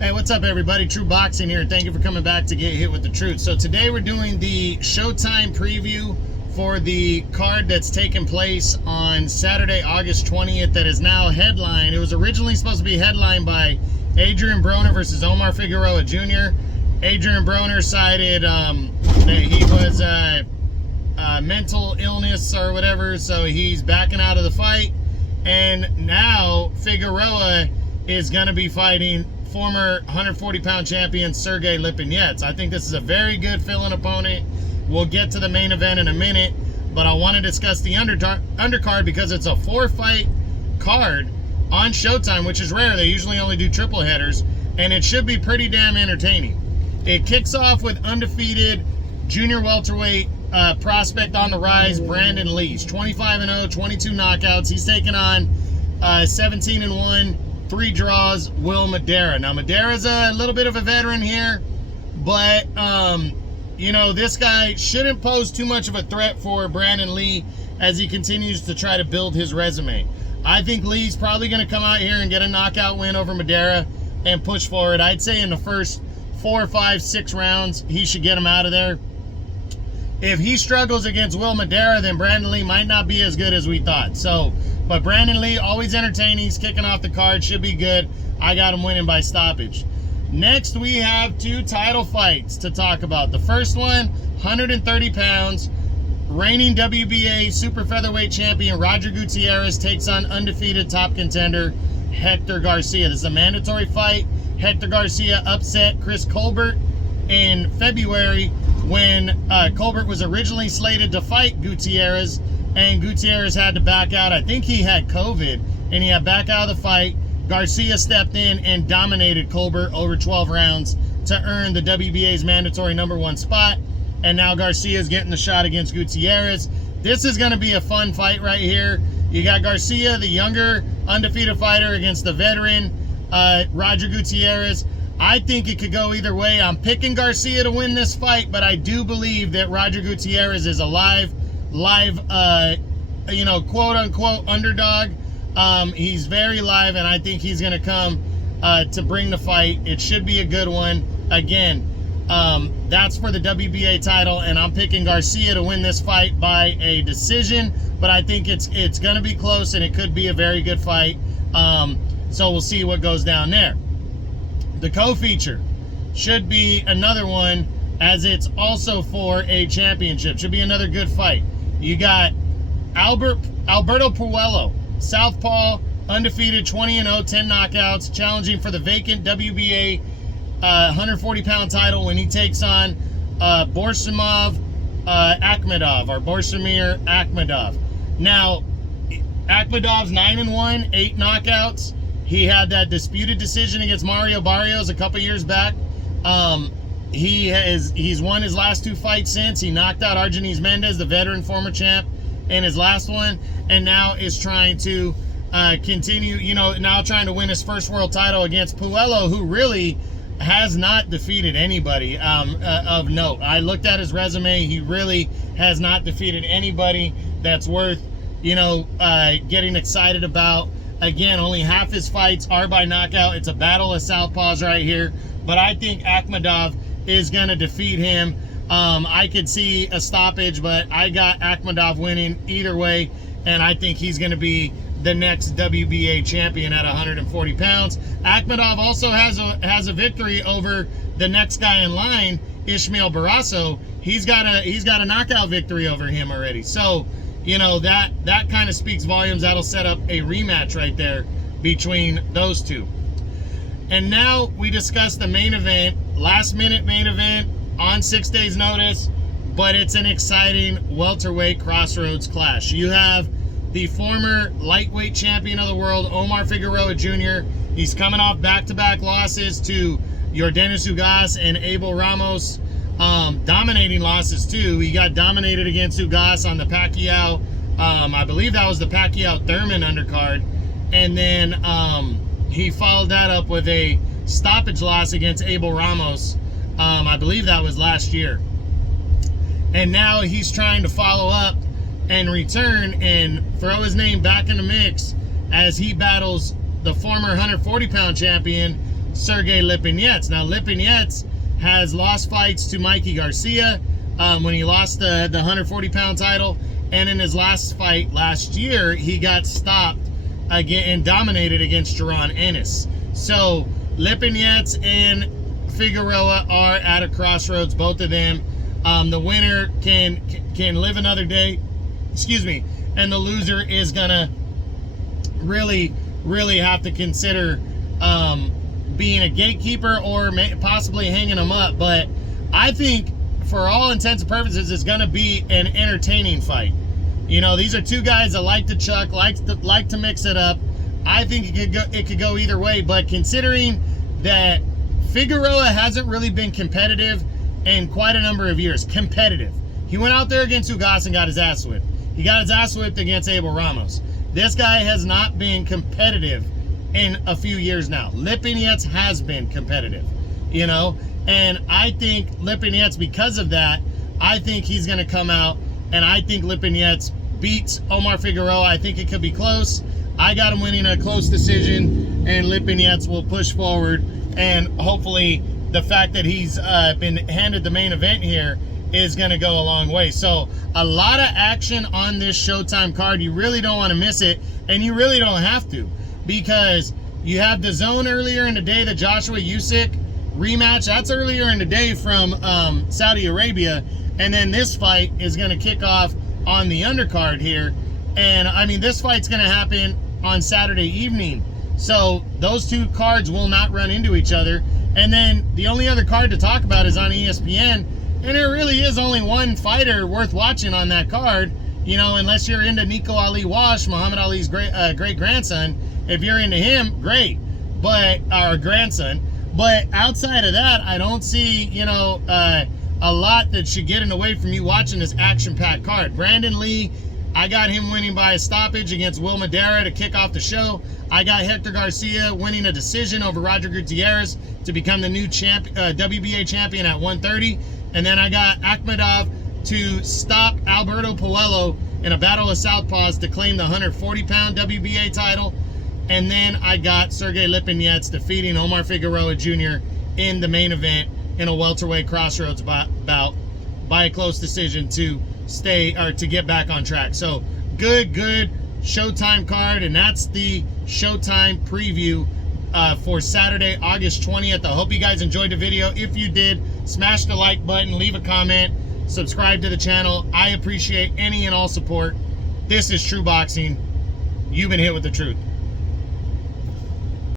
Hey, what's up, everybody? True Boxing here. Thank you for coming back to Get Hit with the Truth. So today we're doing the Showtime preview for the card that's taking place on Saturday, August 20th that is now headlined. It was originally supposed to be headlined by Adrian Broner versus Omar Figueroa Jr. Adrian Broner cited that he was mental illness or whatever, so he's backing out of the fight. And now Figueroa is going to be fighting former 140-pound champion Sergey Lipinets. I think this is a very good fill-in opponent. We'll get to the main event in a minute, but I want to discuss the undercard because it's a 4-fight card on Showtime, which is rare. They usually only do triple headers, and it should be pretty damn entertaining. It kicks off with undefeated junior welterweight prospect on the rise, Brandon Lee. 25-0, 22 knockouts. He's taking on 17-1, 3 draws, Will Madera. Now, Madera's a little bit of a veteran here, but, you know, this guy shouldn't pose too much of a threat for Brandon Lee as he continues to try to build his resume. I think Lee's probably going to come out here and get a knockout win over Madera and push forward. I'd say in the first 4, 5, 6 rounds, he should get him out of there. If he struggles against Will Madera, then Brandon Lee might not be as good as we thought. So, but Brandon Lee, always entertaining. He's kicking off the card. Should be good. I got him winning by stoppage. Next, we have 2 title fights to talk about. The first one, 130 pounds. Reigning WBA super featherweight champion Roger Gutierrez takes on undefeated top contender Hector Garcia. This is a mandatory fight. Hector Garcia upset Chris Colbert in February when Colbert was originally slated to fight Gutierrez, and Gutierrez had to back out. I think he had COVID, and he had back out of the fight. Garcia stepped in and dominated Colbert over 12 rounds to earn the WBA's mandatory #1 spot, and now Garcia's getting the shot against Gutierrez. This is going to be a fun fight right here. You got Garcia, the younger undefeated fighter, against the veteran Roger Gutierrez. I think it could go either way. I'm picking Garcia to win this fight, but I do believe that Roger Gutierrez is a live, you know, quote-unquote underdog. He's very live, and I think he's going to come to bring the fight. It should be a good one. Again, that's for the WBA title, and I'm picking Garcia to win this fight by a decision, but I think it's going to be close, and it could be a very good fight. So we'll see what goes down there. The co-feature should be another one, as it's also for a championship. Should be another good fight. You got Alberto Puello, southpaw, undefeated, 20-0, 10 knockouts, challenging for the vacant WBA 140-pound title when he takes on Borsimir Akhmedov. Now, Akhmedov's 9-1, 8 knockouts. He had that disputed decision against Mario Barrios a couple years back. He's won his last 2 fights since. He knocked out Argenis Mendez, the veteran former champ, in his last one, and now is trying to continue, you know, now trying to win his first world title against Puello, who really has not defeated anybody of note. I looked at his resume. He really has not defeated anybody that's worth, you know, getting excited about. Again, only half his fights are by knockout. It's a battle of southpaws right here. But I think Akhmedov is going to defeat him. I could see a stoppage, but I got Akhmedov winning either way. And I think he's going to be the next WBA champion at 140 pounds. Akhmedov also has a victory over the next guy in line, Ishmael Barrasso. He's got a knockout victory over him already. So, you know, that kind of speaks volumes. That'll set up a rematch right there between those two. And now we discuss the main event, last-minute main event on 6 days' notice, but it's an exciting welterweight crossroads clash. You have the former lightweight champion of the world, Omar Figueroa Jr. He's coming off back-to-back losses to Yordenis Ugas and Abel Ramos. Dominating losses too. He got dominated against Ugas on the Pacquiao, I believe that was the Pacquiao Thurman undercard, and then he followed that up with a stoppage loss against Abel Ramos. I believe that was last year, and now he's trying to follow up and return and throw his name back in the mix as he battles the former 140-pound champion Sergey Lipinets. Now, Lipinets has lost fights to Mikey Garcia when he lost the 140-pound title. And in his last fight last year, he got stopped again and dominated against Jaron Ennis. So Lipinets and Figueroa are at a crossroads, both of them. The winner can live another day, excuse me, and the loser is gonna really have to consider being a gatekeeper or possibly hanging them up. But I think for all intents and purposes, it's gonna be an entertaining fight. You know, these are two guys that like to chuck, like to mix it up. I think it could go either way. But considering that Figueroa hasn't really been competitive in quite a number of years, he went out there against Ugas and got his ass whipped. He got his ass whipped against Abel Ramos. This guy has not been competitive in a few years now. Lipinets has been competitive, you know, and I think Lipinets, because of that, I think he's going to come out, and I think Lipinets beats Omar Figueroa. I think it could be close. I got him winning a close decision, and Lipinets will push forward, and hopefully the fact that he's been handed the main event here is going to go a long way. So a lot of action on this Showtime card. You really don't want to miss it, and you really don't have to, because you have the zone earlier in the day, the Joshua Usyk rematch. That's earlier in the day from Saudi Arabia, and then this fight is going to kick off on the undercard here. And I mean, this fight's going to happen on Saturday evening, so those two cards will not run into each other. And then the only other card to talk about is on ESPN, and there really is only one fighter worth watching on that card, you know, unless you're into Nico Ali Wash, Muhammad Ali's great grandson. If you're into him, great, but our grandson. But outside of that, I don't see, you know, a lot that should get in the way from you watching this action-packed card. Brandon Lee, I got him winning by a stoppage against Will Madera to kick off the show. I got Hector Garcia winning a decision over Roger Gutierrez to become the new WBA champion at 130. And then I got Akhmedov to stop Alberto Puello in a battle of southpaws to claim the 140-pound WBA title. And then I got Sergey Lipinets defeating Omar Figueroa Jr. in the main event in a welterweight crossroads bout by a close decision to get back on track. So good Showtime card, and that's the Showtime preview for Saturday, August 20th. I hope you guys enjoyed the video. If you did, smash the like button, leave a comment, subscribe to the channel. I appreciate any and all support. This is True Boxing. You've been hit with the truth.